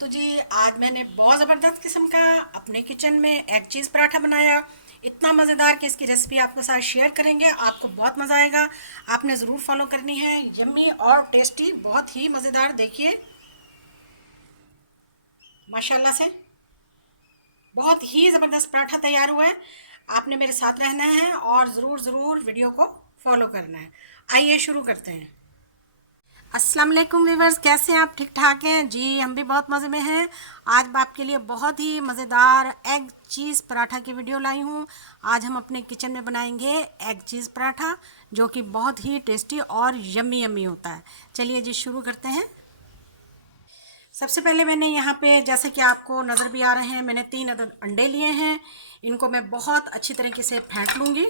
तो जी आज मैंने बहुत ज़बरदस्त किस्म का अपने किचन में एग चीज़ पराठा बनाया। इतना मज़ेदार कि इसकी रेसिपी आपके साथ शेयर करेंगे, आपको बहुत मज़ा आएगा। आपने ज़रूर फॉलो करनी है। यम्मी और टेस्टी, बहुत ही मज़ेदार। देखिए माशाल्लाह से बहुत ही ज़बरदस्त पराठा तैयार हुआ है। आपने मेरे साथ रहना है और ज़रूर ज़रूर वीडियो को फॉलो करना है। आइए शुरू करते हैं। अस्सलाम वालेकुम वीवर्स, कैसे हैं आप? ठीक ठाक हैं जी? हम भी बहुत मज़े में हैं। आज मैं आपके लिए बहुत ही मज़ेदार एग चीज़ पराठा की वीडियो लाई हूँ। आज हम अपने किचन में बनाएंगे एग चीज़ पराठा, जो कि बहुत ही टेस्टी और यम्मी यम्मी होता है। चलिए जी शुरू करते हैं। सबसे पहले मैंने यहाँ पे, जैसे कि आपको नज़र भी आ रहे हैं, मैंने 3 अदद अंडे लिए हैं। इनको मैं बहुत अच्छी तरीके से फेंट लूँगी।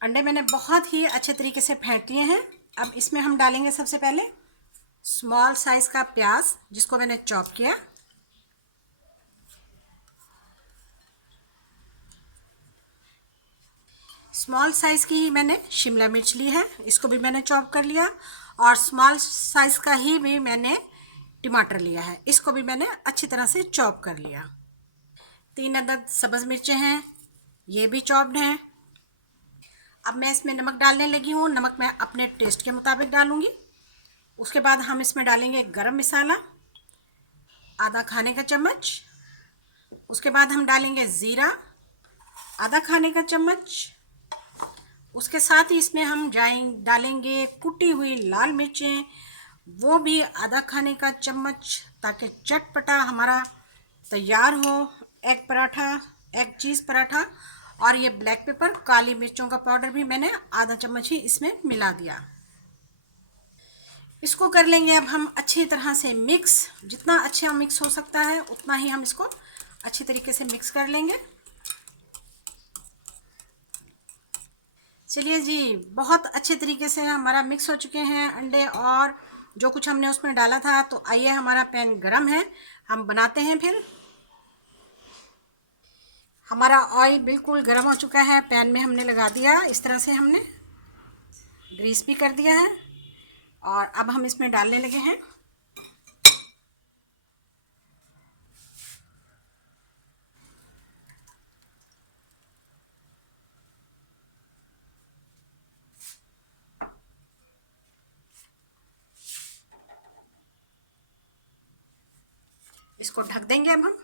अंडे मैंने बहुत ही अच्छे तरीके से फेंट लिए हैं। अब इसमें हम डालेंगे सबसे पहले स्मॉल साइज़ का प्याज, जिसको मैंने चॉप किया। स्मॉल साइज़ की ही मैंने शिमला मिर्च ली है, इसको भी मैंने चॉप कर लिया। और स्मॉल साइज़ का ही भी मैंने टमाटर लिया है, इसको भी मैंने अच्छी तरह से चॉप कर लिया। 3 अदद सब्ज़ मिर्चें हैं, ये भी चॉप्ड हैं। अब मैं इसमें नमक डालने लगी हूँ। नमक मैं अपने टेस्ट के मुताबिक डालूँगी। उसके बाद हम इसमें डालेंगे गरम मसाला आधा खाने का चम्मच। उसके बाद हम डालेंगे ज़ीरा आधा खाने का चम्मच। उसके साथ ही इसमें हम डालेंगे कुटी हुई लाल मिर्चें, वो भी आधा खाने का चम्मच, ताकि चटपटा हमारा तैयार हो एग पराठा, एग चीज़ पराठा। और ये ब्लैक पेपर, काली मिर्चों का पाउडर भी मैंने आधा चम्मच ही इसमें मिला दिया। इसको कर लेंगे अब हम अच्छी तरह से मिक्स। जितना अच्छा मिक्स हो सकता है उतना ही हम इसको अच्छी तरीके से मिक्स कर लेंगे। चलिए जी, बहुत अच्छे तरीके से हमारा मिक्स हो चुके हैं अंडे और जो कुछ हमने उसमें डाला था। तो आइए, हमारा पैन गरम है, हम बनाते हैं फिर। हमारा ऑयल बिल्कुल गरम हो चुका है, पैन में हमने लगा दिया। इस तरह से हमने ग्रीस भी कर दिया है और अब हम इसमें डालने लगे हैं इसको ढक देंगे अब हम।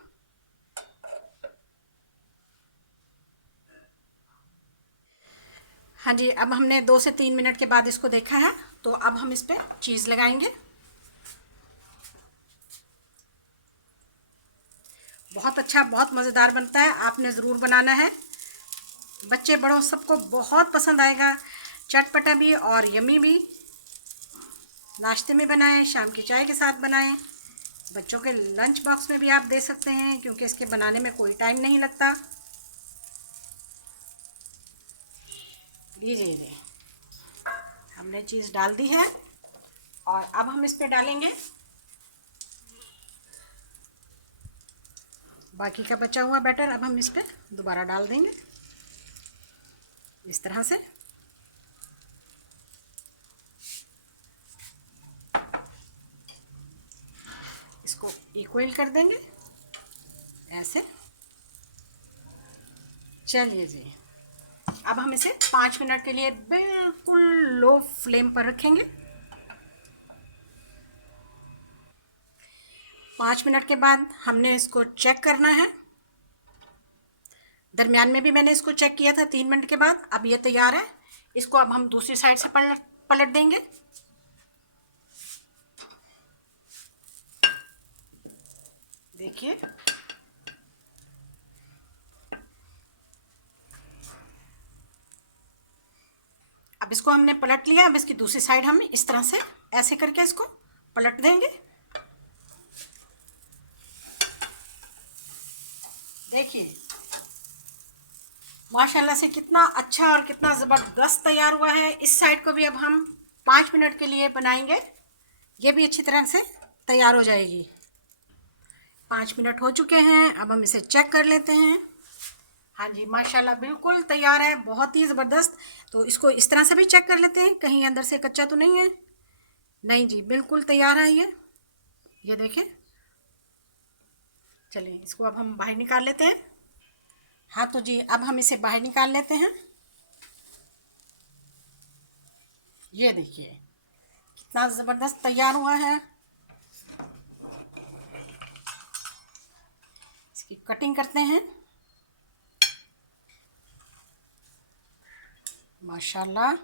हाँ जी, अब हमने 2 से 3 मिनट के बाद इसको देखा है, तो अब हम इस पर चीज़ लगाएंगे। बहुत अच्छा, बहुत मज़ेदार बनता है, आपने ज़रूर बनाना है। बच्चे बड़ों सबको बहुत पसंद आएगा। चटपटा भी और यमी भी। नाश्ते में बनाएं, शाम की चाय के साथ बनाएं, बच्चों के लंच बॉक्स में भी आप दे सकते हैं, क्योंकि इसके बनाने में कोई टाइम नहीं लगता। लीजिए, हमने चीज़ डाल दी है और अब हम इस पे डालेंगे बाकी का बचा हुआ बैटर। अब हम इस पे दोबारा डाल देंगे इस तरह से। इसको इक्वल कर देंगे ऐसे। चलिए जी, अब हम इसे 5 मिनट के लिए बिल्कुल लो फ्लेम पर रखेंगे। 5 मिनट के बाद हमने इसको चेक करना है। दरमियान में भी मैंने इसको चेक किया था 3 मिनट के बाद। अब ये तैयार है। इसको अब हम दूसरी साइड से पलट देंगे। देखिए, अब इसको हमने पलट लिया। अब इसकी दूसरी साइड हम इस तरह से ऐसे करके इसको पलट देंगे। देखिए माशाल्लाह से कितना अच्छा और कितना ज़बरदस्त तैयार हुआ है। इस साइड को भी अब हम 5 मिनट के लिए बनाएंगे। ये भी अच्छी तरह से तैयार हो जाएगी। 5 मिनट हो चुके हैं, अब हम इसे चेक कर लेते हैं। हाँ जी, माशाल्लाह बिल्कुल तैयार है, बहुत ही ज़बरदस्त। तो इसको इस तरह से भी चेक कर लेते हैं, कहीं अंदर से कच्चा तो नहीं है। नहीं जी, बिल्कुल तैयार है ये देखिए। चलिए इसको अब हम बाहर निकाल लेते हैं। हाँ तो जी, अब हम इसे बाहर निकाल लेते हैं। ये देखिए कितना ज़बरदस्त तैयार हुआ है। इसकी कटिंग करते हैं। माशाल्लाह।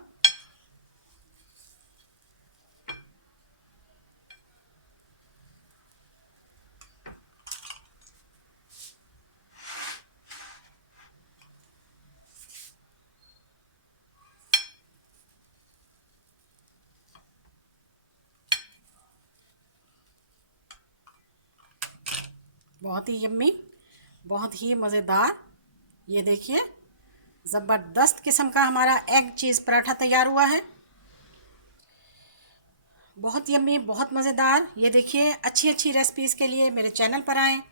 बहुत ही यम्मी, बहुत ही मज़ेदार। ये देखिए ज़बरदस्त किस्म का हमारा एग चीज़ पराठा तैयार हुआ है। बहुत यम्मी, बहुत मज़ेदार। ये देखिए, अच्छी अच्छी रेसिपीज़ के लिए मेरे चैनल पर आएँ,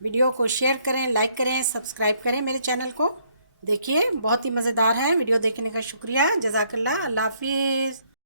वीडियो को शेयर करें, लाइक करें, सब्सक्राइब करें मेरे चैनल को। देखिए बहुत ही मज़ेदार है। वीडियो देखने का शुक्रिया। जज़ाकल्लाह। अल्लाह हाफिज़।